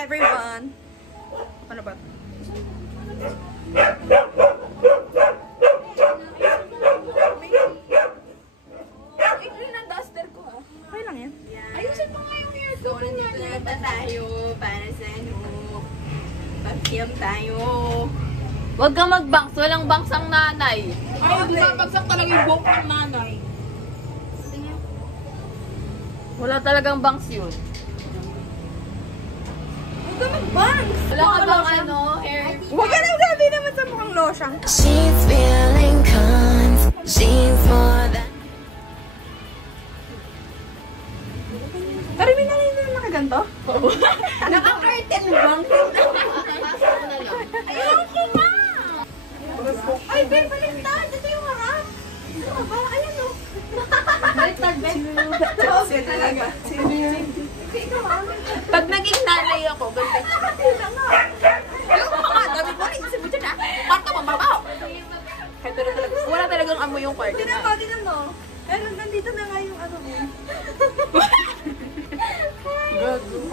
Everyone. Ano ba? I-clean ang duster ko ha. Okay lang yan. Ayusin mo nga yung hair ko. So, nandito na ba tayo para sa ano? Pag-kiam tayo. Huwag ka mag-banks. Walang banks ang nanay. Ay, hindi na bagsak talaga yung buhok ng nanay. Wala talagang banks yun. Huwag ka mag-bangs. Wala ka bang ano, hair? Huwag ka nang gabi naman sa mukhang losyang. She's feeling cons. She's more than. Pero may nanay na nakaganto? Oo. Naka-curtain bangs. Ayoko na! Ay, Ben, baliktad! Ito yung harap! Ano ba? Ayan o! Baliktad, Ben! Okay talaga. Sino yun? Pag naging nanay ako, ganito. Sino nga? Ayoko nga! Dami ko rin! Isip mo dyan ha! Parto mo, mabaho! Kahit pero talaga, wala talagang amoy yung party Tinan na. mo, tinan mo! Pero nandito na nga yung ano mo.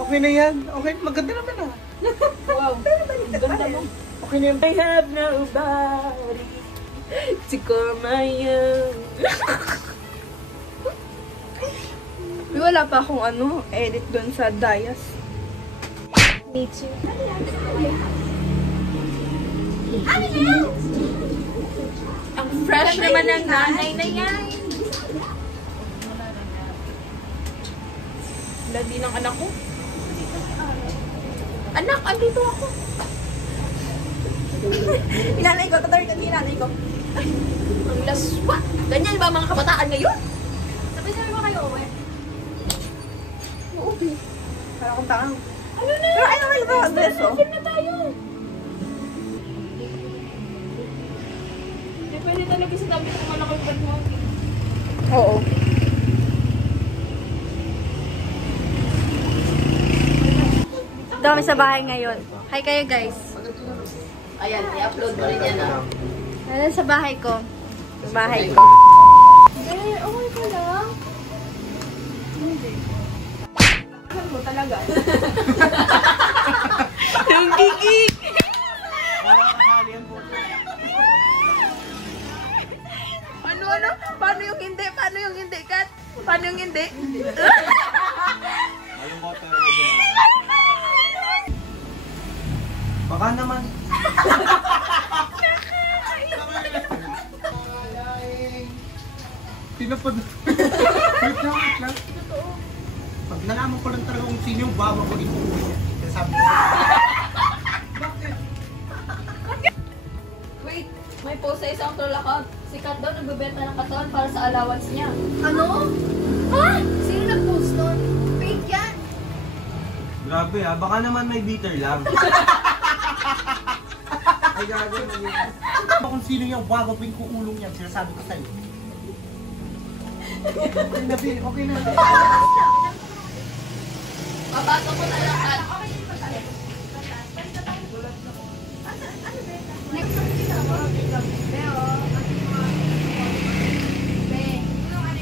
Okay na yan. Okay, maganda naman ah. Wow. Pero baliktad pa rin. Okay na yan. I have nobody to call my own. Wala pa akong ano, edit doon sa Dayas. Me too. Ang fresh naman ng nanay na yan. Ladi ng anak ko. Anak, andito ako. Inanay ko, tatawin ko inanay ko. Ang laswa. Ganyan ba mga kabataan ngayon? Sabi mo kayo, uwi. Oo, para akong tangang. Ano na? Pero ano kayo ba? Beso? Film na tayo. Hindi pwede talaga sa tabi ng anak ko yung mo. Oo. Dami sa bahay ngayon. Hi kayo guys. Ayan, i-upload mo rin yan ah. Ayan sa bahay ko. Sa bahay ko. Eh, okay ka lang. Hindi. Saan mo talaga? Yung kikik! Wala kasali yan po. Ano? Paano yung hindi? Paano yung hindi, Kat? Paano yung hindi? Malungkot talaga dyan. Baka naman. Pinapad. Wait lang. Pag nalaman ko lang talaga kung sino yung baba ko dito. Sabi ko. Wait, may post sa isang troll account. Si Kat daw nagbebenta ng katawan para sa allowance niya. Ano? Ha? Sino nag-post nun? Fake yan. Grabe ah, baka naman may bitter lang. Ay gago na yun. Kung sino yung wawapin ko ulong yan, sinasabi ko sa'yo. Okay na. Papato ko na lang, Kat.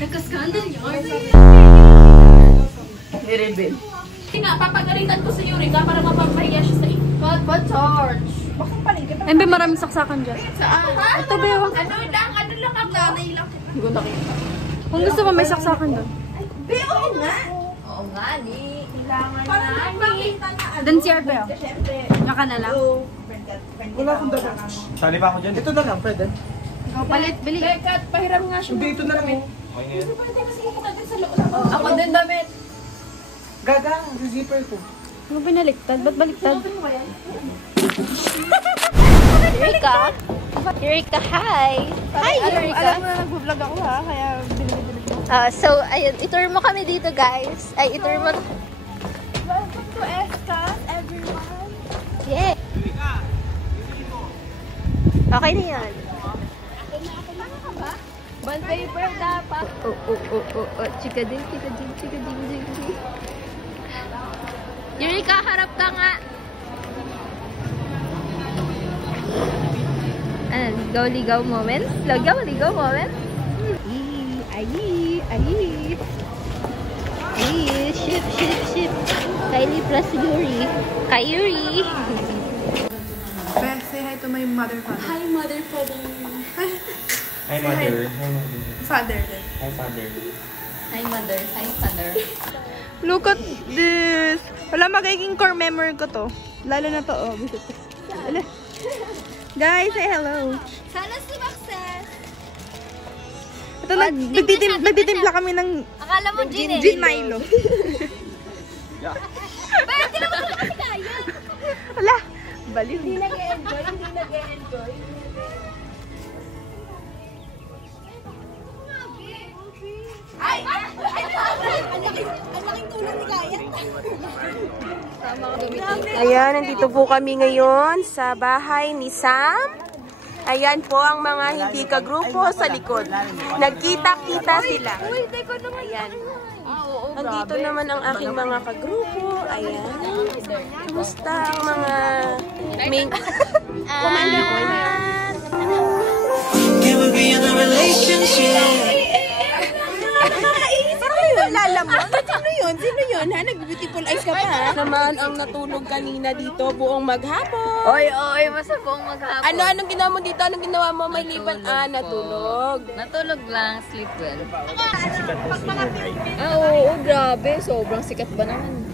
Nagka-scandal yun. Ni-reveal. Hindi nga, papagalitan ko si Yurika para mapapahiya siya sa iyo. What charge? Bakit palingkit? Ay, may maraming saksakan dyan. Saan? Ito, Beo. Ano lang ako. Nanay lang. Hindi ko nakita. Kung gusto mo, may saksakan doon. Beo nga! Oo nga, ni. Kailangan Paano na. nagpakita na ano? Doon CR, Beo. Siyempre. Naka na lang. Wala akong dapat. Sali pa ako dyan. Ito na lang, pwede. Ikaw, palit, bili. Kat, pahiram nga siya. Hindi, ito na lang. Okay na yan. Pwede kasi yung din sa loob. Ako din damit. Gaga, zipper ko. Ano binaliktad? Ba't baliktad? Yurika? Yurika, hi! Hi, Yurika! Alam mo na nag-vlog ako ha, kaya binili ko. So, ayun, itour mo kami dito, guys. Ay, itour mo. Welcome to SCAS, everyone! Yeah! Okay na yan. Bond paper dapat. Chika din. Yurika, harap ka nga. Ligaw-ligaw moments. Ligaw-ligaw moments. Ay, shit. Ship. Kylie plus Yuri. Kyrie. Beth, say hi to my mother, father. Hi, mother, father. Hi, mother. Father din. Hi, father. Hi, mother. Hi, father. Look at this. Wala magiging core memory ko to. Lalo na to, oh. Guys, say hello. Sana sumakses. Ito, nagtitimpla kami ng Akala mo, Gin eh. gin Milo. Pwede naman ko kasi kaya. Wala. Baliw. Hindi nag-e-enjoy. Ay! Ang laking tulong ni Kaya. Ayan, nandito po kami ngayon sa bahay ni Sam. Ayan po ang mga hindi kagrupo sa likod. Nagkita-kita sila. Ayan. Nandito naman ang aking mga kagrupo. Ayan. Kumusta ang mga main... Can we be in a relationship? Sino yun? Ha? Nag-beautiful eyes ka pa, ha? Naman ang natulog kanina dito buong maghapon. Oy, basta buong maghapon. Anong ginawa mo dito? Anong ginawa mo? May liban? Natulog. Natulog lang, sleep well. Sikat po si Yuri. Oo, grabe. Sobrang sikat ba naman?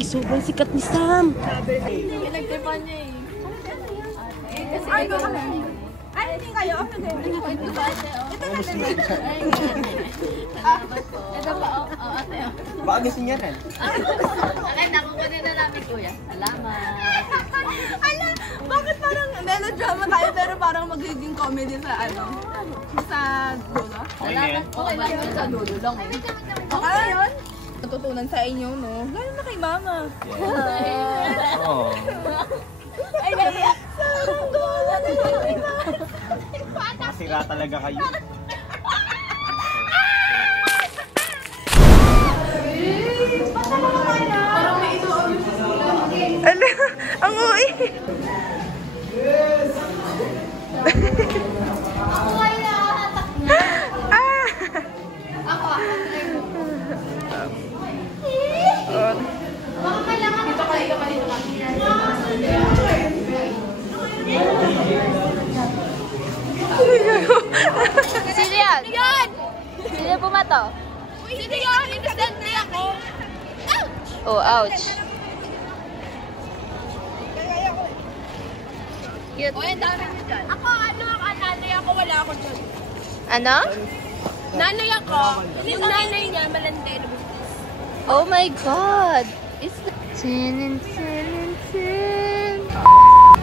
Sobrang sikat ni Sam. Pinagtripan niya eh. Ay, go ka lang. Ay, hindi kayo. Ito na din. Ito pa, ate. Baka gusto niya rin. Okay, nakukunin na namin, kuya. Salamat. Ala, bakit parang melodrama tayo pero parang magiging comedy sa sa dulo? Salamat po. Okay lang yun sa dulo lang eh. Okay yun? Natutunan sa inyo, no? Lalo na kay mama. Oo. Ay, naiyak. Sa dulo na kay mama. Masira talaga kayo. Ala, ang uwi. Sino yan? Sino pumato? Sino yun? Understand na ako. Oh, ouch. Cute. O, ang dami mo dyan. Ako, nanay ako, wala ako dyan. Ano? Nanay ako. Yung nanay niya, malandi. Oh my God! It's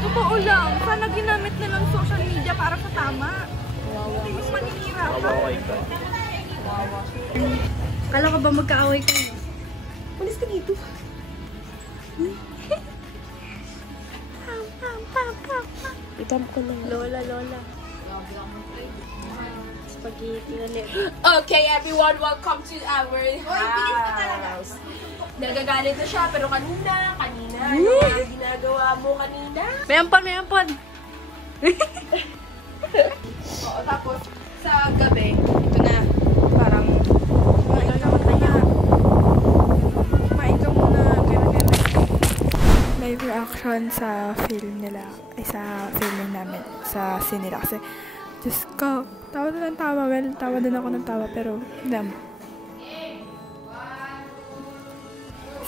Totoo lang. Sana ginamit na lang social media para sa tama. Hindi mas manihirap. Mabaway ka. Kala ka ba magkaaway kayo? Malis ka dito. Itam ko na. Lola. Spaghetti ulit. Okay, everyone, welcome to our house. Nagagalit na siya, pero kanina, ano ang ginagawa mo kanina? Mayampon. Oo, tapos, sa gabi, ito na, parang, Kumain ka muna. Live reaction sa film nila. Ay, sa filming namin. Sa scene nila. Kasi, Diyos ko, tawa na ng tawa. Well, tawa din ako ng tawa. Pero, damn.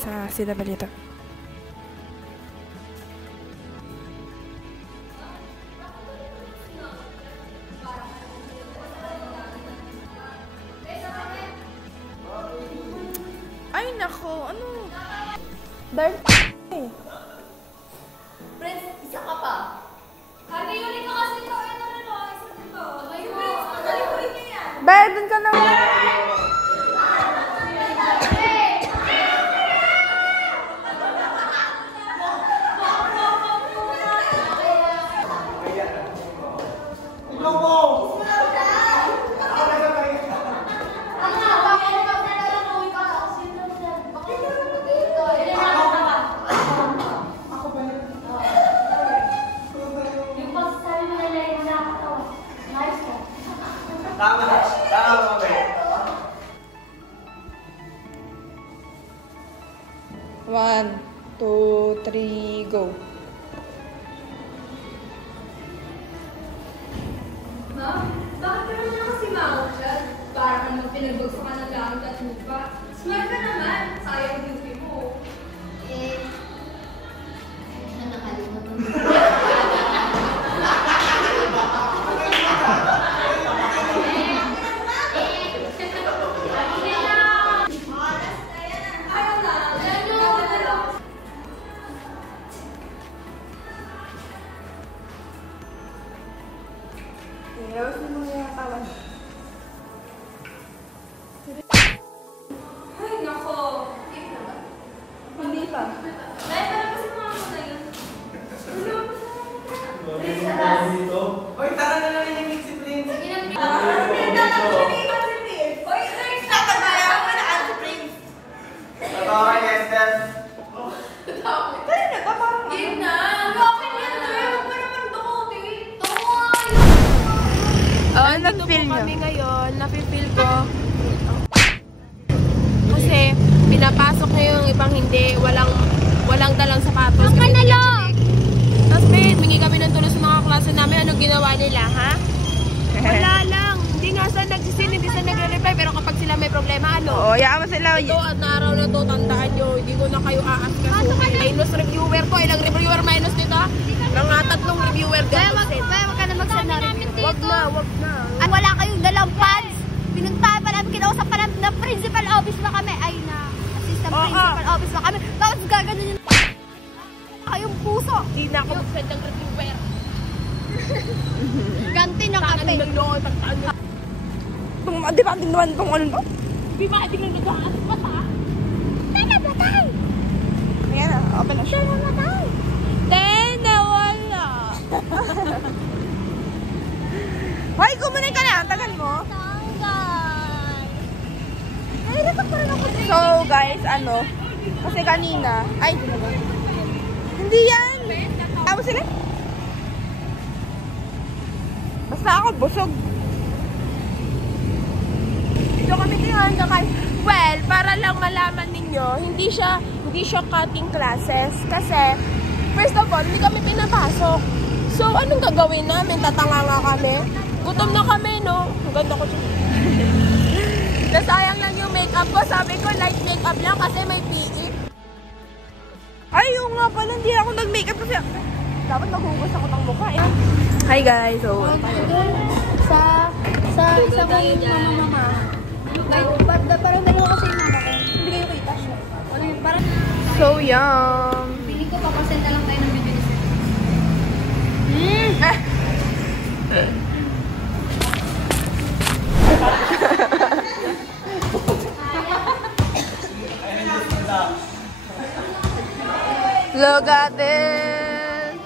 Sa sila balita. Ay, nako. Ano? Dark. Prince, isa ka pa. Kagayunin ka kasi ito. Isa dito. Kagayunin niya yan. Bed, dun ka na. Tama, mami. 1, 2, 3, go. Ma, bakit ka naman kasi mount siya? Para ka naman pinagbagsakan ng langit at lupa. Smart ka naman. Sayang beauty mo. Nakalimutan mo. Ay, nako. Hindi pa. Dahil pala kasi mga ako na yun. Hoy, tara na lang yung mixi plain. Okay, Esther. Game na. Bakit yan? Huwag pa naman doon. Oh, na-feel kami ngayon. Na-feel ko. Kasi, pinapasok na yung ibang hindi. Walang dalang sapatos. Ang kanalo! Tapos, mingi kami ng tulong sa mga klase namin. Anong ginawa nila, ha? Wala lang. Hindi nga sa nagsisin, hindi sa nagre-reply. Pero kapag sila may problema, ano? Oo, yaman sila. Ito, at na araw na to, tandaan nyo. Hindi ko na kayo aaskasuhin. Minus reviewer ko. Ilang reviewer minus nito? Mga 3 reviewer. Wag ka na mag-send na review. Wag na. Wala kayong dalang pads. Pinuntahan pa namin, kinausap pa namin na principal office na kami. Ay na, assistant principal office na kami. Tapos gaganon yung kayong puso. Hindi na ako mag-send ng reviewer. Ganti na kami. Di ba ating naman itong ano to? Di ba ating nagdaan at mata? Teka, batay! Ayan na, open na siya. Teka, batay! Nawala. Hoy, kumunay ka na. Tagal mo. Tanggal! Nahirapan pa rin ako dito. So, guys, kasi kanina, hindi yan. Tama sila? Basta ako, busog. Dito kami tingnan, guys. Well, para lang malaman ninyo, hindi siya cutting classes. Kasi, first of all, hindi kami pinapasok. So, anong gagawin namin? Tatanga nga kami. Gutom na kami, no? Ang ganda ko siya. Nasayang lang yung makeup ko. Sabi ko, light makeup lang kasi may PE. Ay, yung nga pala, hindi ako nag-makeup kasi dapat naghugos ako ng mukha. Eh. Hi guys, so Sa isang mama. Parang dalawa kasi yung mama ko. Hindi kayo kita siya. Parang so yum. piling ko papasend na lang tayo ng video. Look at this.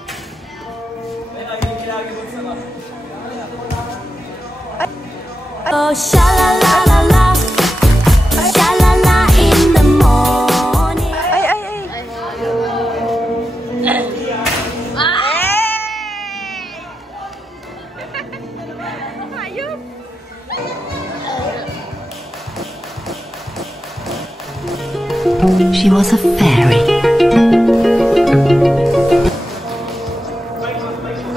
Oh, sha la la la la, sha la la in the morning. Ay. Ayup. She was a fairy.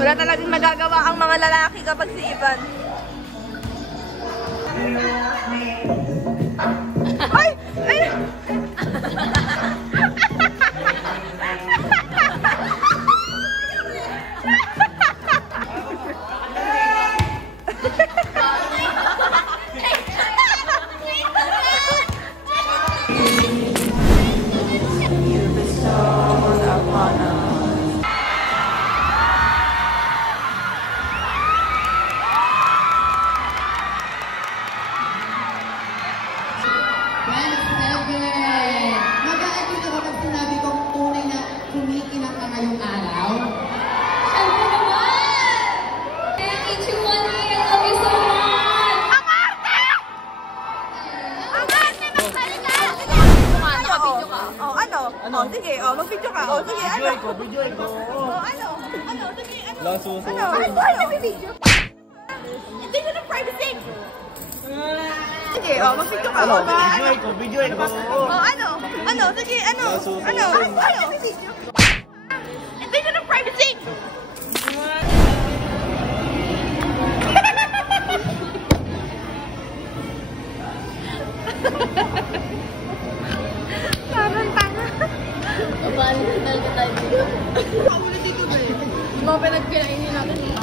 Wala talagang magagawa ang mga lalaki kapag si Ivan. Ay! Magaan dito kapag sinabi kong tunay na kumikinang ka ngayong araw. Siyempre naman! Thank you, Chumani. I love you so much! Magsalita! Ano? Sige, mag-video ka. Sige, Video ko. Sige, Laso. Ano? Video? Hindi ko na privacy! sige. Oh, mag-video ka. Ano? Video ko. Oh, ano? Sige, ano? Invasion of privacy! Tama. Paano talaga tayo dito? Paulit dito ba eh? Di ba pinagkinainin natin yung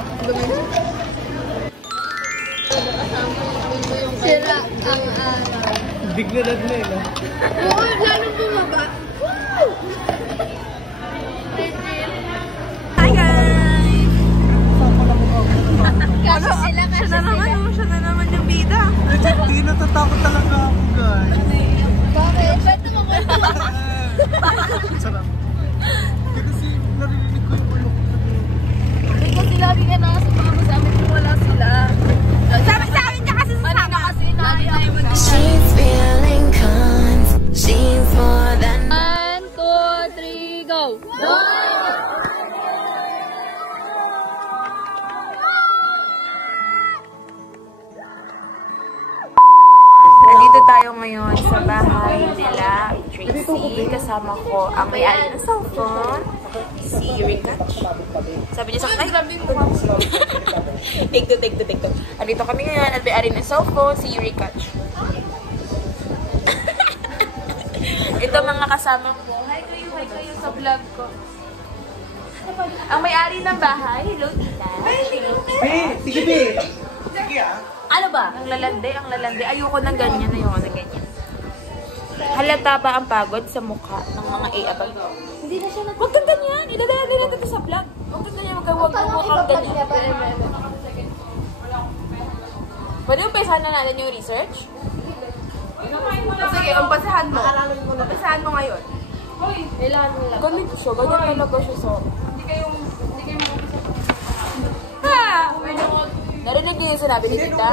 sira ang araw. Bigla na yun. Oo, lalong bumaba. Hi guys! Kasi Siya na naman yung bida. Hindi, natatakot talaga ako, guys. bakit? Ba't naman Sarap. Kasi narinig ko yung ulo ko. kasi lagi ka nakasama sa amin kung wala sila. Sabi sa amin niya kasi sasama. Kasi lagi tayo She's feeling cons. She's more than 1, 2, 3, go! Nandito tayo ngayon sa bahay nila Tracy. Kasama ko ang may-ari ng cellphone, si Rikach. Sabi niya sa akin, take two. Andito kami ngayon at may-ari ng cellphone, si Rikach. Ito mga kasama ko. Hi kayo sa vlog ko. Ang may-ari ng bahay, hello tita. Sige, be. Sige, ah. Ano ba? Ang lalandi. Ayoko ng ganyan. Halata ba ang pagod sa mukha ng mga A-abag? Hindi na siya Huwag kang ganyan. Idadala din natin ito sa vlog. Huwag kang ganyan. Huwag kang ganyan. Pwede mo pesahan na natin yung research? Sige, umpisahan mo. Umpisahan mo ngayon. kailangan mo lang. Ganito siya. Ganyan talaga siya sa... Hindi kayo Ha! Narinig niyo yung sinabi ni Tita?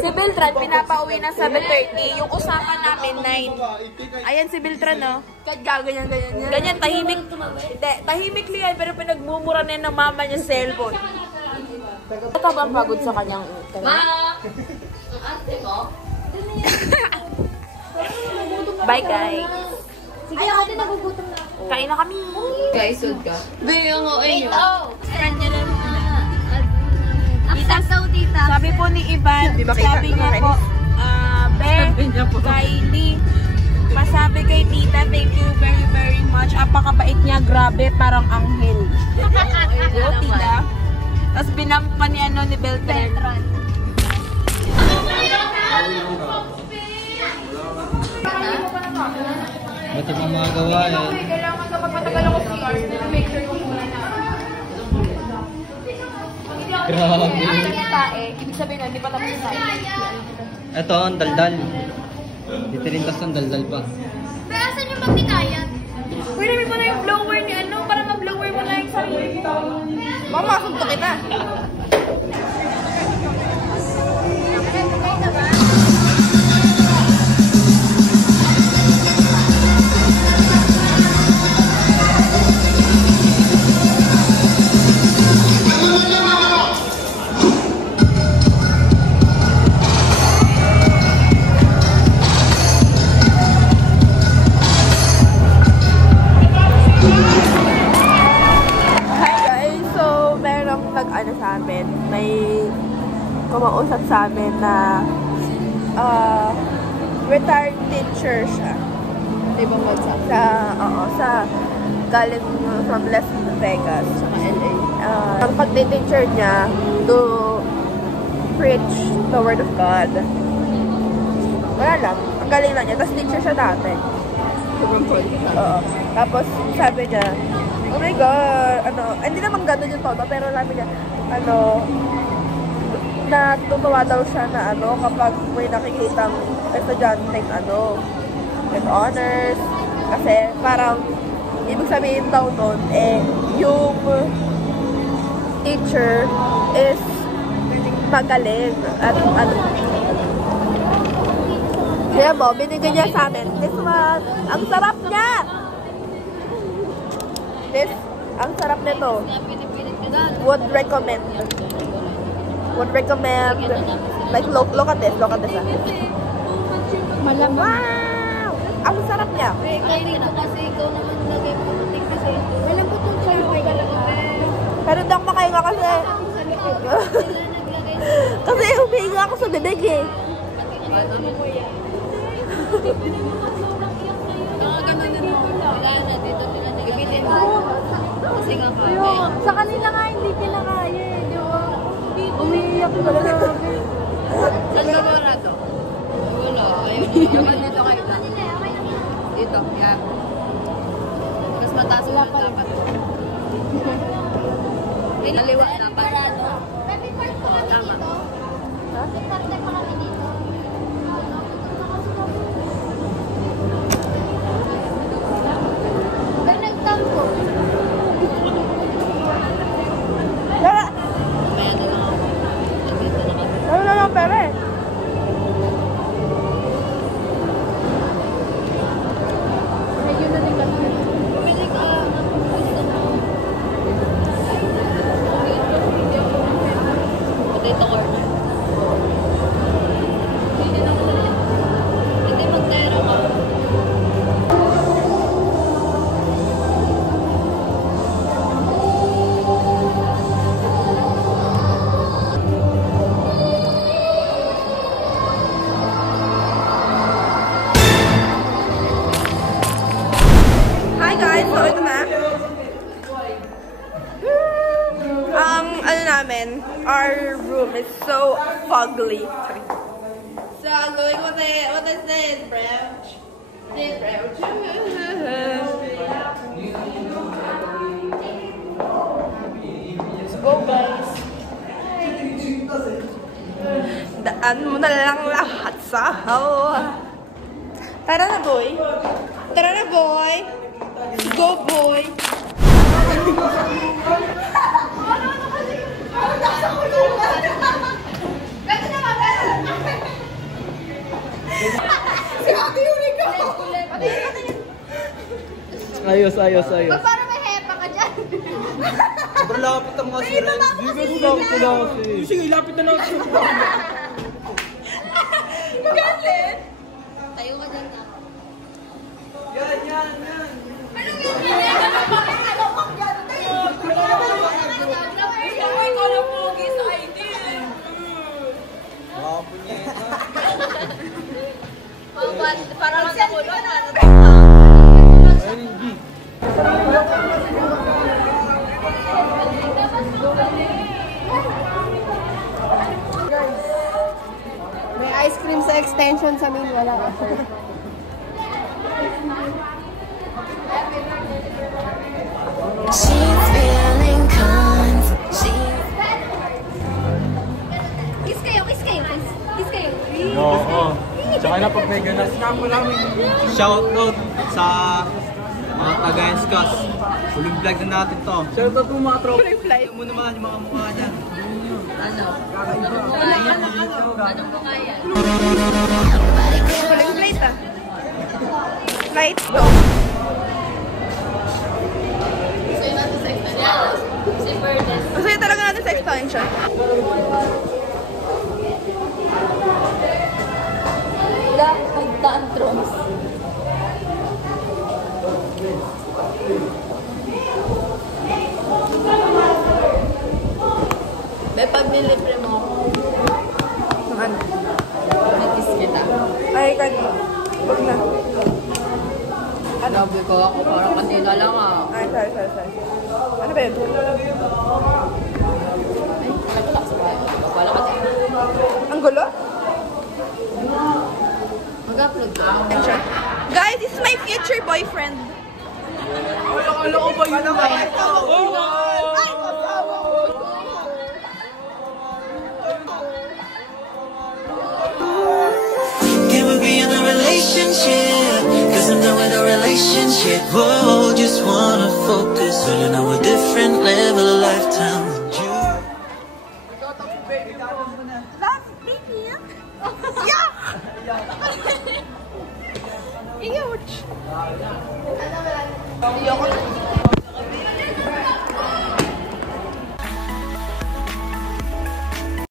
Si Beltran, pinapauwi ng 7:30. Yung usapan namin, 9. Ayan si Beltran, no? Kahit gaganyan yan. Ganyan, tahimik. Hindi, tahimik liyan, pero pinagmumura na yun ng mama niya sa cellphone. Ito ba ang pagod sa kanyang Ma! Ang ate mo? Bye, guys. Sige, ate, nagugutom na ako. Kain na kami. Guys, sud ka. Be, ang OA nyo. Friend niya lang. Tita, tita. Sabi po ni Ivan, sabi niya po, Kylie, masabi kay Tita, thank you very, very much. Apakabait niya, grabe, parang anghel. Yo, Tita. Tapos binampa ni, ni Beltran. Ba't yung mga gawa eh? Kailangan kapag matagal ako CR, make sure yung muna na. Grabe. Ibig sabihin na, hindi pa tapos yung tae. Ito, ang daldal. Dito rin tas ang daldal pa. Pero asan yung magnikayat? Uy, namin mo na yung blower ni para ma-blower mo na yung sarili. Mama, sunto kita. Kumausap sa amin na retired teacher siya. Ibang bansa. Sa galing from Las Vegas, sa LA. Ang pagte-teacher niya to preach the word of God. Wala lang. Ang galing lang niya. Tapos teacher siya dati. Oo. Tapos sabi niya, oh my God, hindi naman gano'n yung todo, pero sabi niya, natutuwa daw siya na kapag may nakikitang estudyanteng with honors. Kasi parang, ibig sabihin daw nun, yung teacher is magaling. At kaya mo, binigyan niya sa amin. This one, ang sarap niya! Ang sarap nito. Would recommend. Like, look at this. Malamang. Wow! Ang sarap niya. Kainin ko kasi ikaw naman lagay mo putik kasi. Malambot yung sa'yo kayo. Pero di ako makahinga kasi. Kasi humihinga ako sa bibig eh. Wala na, dito sila nagabitin. Kasi nga kami. Sa kanila nga hindi kinakaya eh. Di ba? Umiiyak ko lang. Saan ka mara to? Wala. Ayun. Dito kayo lang. Dito. Yan. Mas mataas ulit dapat. Naliwa dapat. Oo, tama. Nagtampo. Ano na lang, pere? Medyo na din kasi. Pwede ka. Potato corner. Hindi magtero ka. Hi guys, so ito na. Ang ano namin, our room is so fugly. So I'm going with it. What is this, Brooch? This Brooch. Let's go, guys. Daan mo na lang lahat sa hawa. Tara na, boy. Tara na, boy. Go, boy. Ayos. Para may hepa ka dyan. Sobrang lapit ang mga sila. Hindi ko lapit na kasi. Sige, lapit na lang. Galit. Tayo ka dyan na. Yan. Wow, punyeta. Parang ang nakulong na. May ice cream sa extension sa amin. Wala kasi. She's feeling Kiss kayo. Kiss kayo. Oo. Tsaka na pag may ganas. Shoutout sa mga taga-Enscas. Huling vlog na natin to. Shoutout po mga tropa. Huling flight. Mo naman yung mga mukha dyan. Anong mukha yan? Huling flight ah. Flight to. Si Verdes. Masaya talaga natin sa extension. Tantrums. May pag nilibre mo, Ano? kiss kita. Ay, huwag na. Sabi ko ako, parang kanina lang ah. Ay, sorry. Ano ba yun? Ay, wala sa bahay. Wala kasi. Ang gulo? Mag-upload ka. Guys, this is my future boyfriend. Ano ko ba yun? Can we be in a relationship? Cause I'm done with a relationship. Whoa, just wanna focus. Feeling on a different level of lifetime with you. Love, baby. Yeah! Huge! Ayoko na.